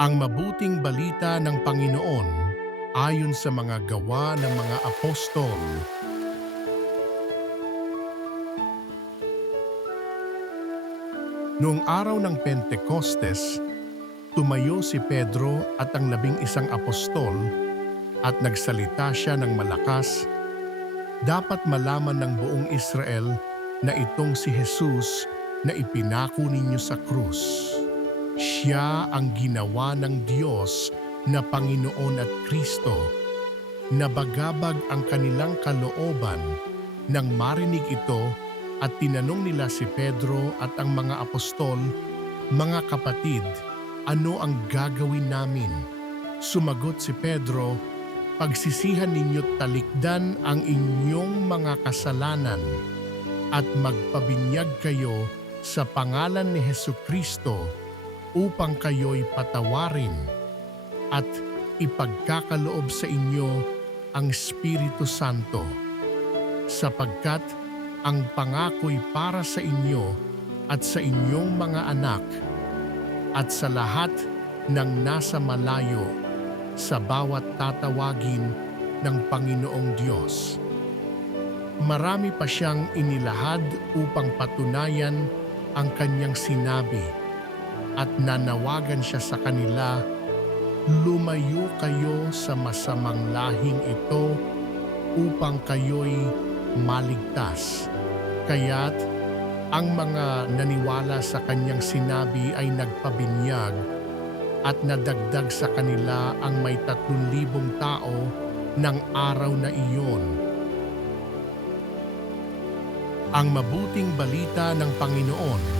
Ang mabuting balita ng Panginoon ayon sa mga gawa ng mga apostol. Noong araw ng Pentecostes, tumayo si Pedro at ang 11 apostol at nagsalita siya ng malakas. Dapat malaman ng buong Israel na itong si Jesus na ipinako ninyo sa krus. Siya ang ginawa ng Diyos na Panginoon at Kristo. Nabagabag ang kanilang kalooban nang marinig ito at tinanong nila si Pedro at ang mga apostol, "Mga kapatid, ano ang gagawin namin?" Sumagot si Pedro, "Pagsisihan ninyo't talikdan ang inyong mga kasalanan at magpabinyag kayo sa pangalan ni Hesukristo upang kayo'y patawarin at ipagkakaloob sa inyo ang Espiritu Santo, sapagkat ang pangako'y para sa inyo at sa inyong mga anak at sa lahat ng nasa malayo, sa bawat tatawagin ng Panginoong Diyos." Marami pa siyang inilahad upang patunayan ang kanyang sinabi at nanawagan siya sa kanila, "Lumayo kayo sa masamang lahing ito upang kayo'y maligtas." Kaya't ang mga naniwala sa kanyang sinabi ay nagpabinyag at nadagdag sa kanila ang may 3,000 tao ng araw na iyon. Ang mabuting balita ng Panginoon.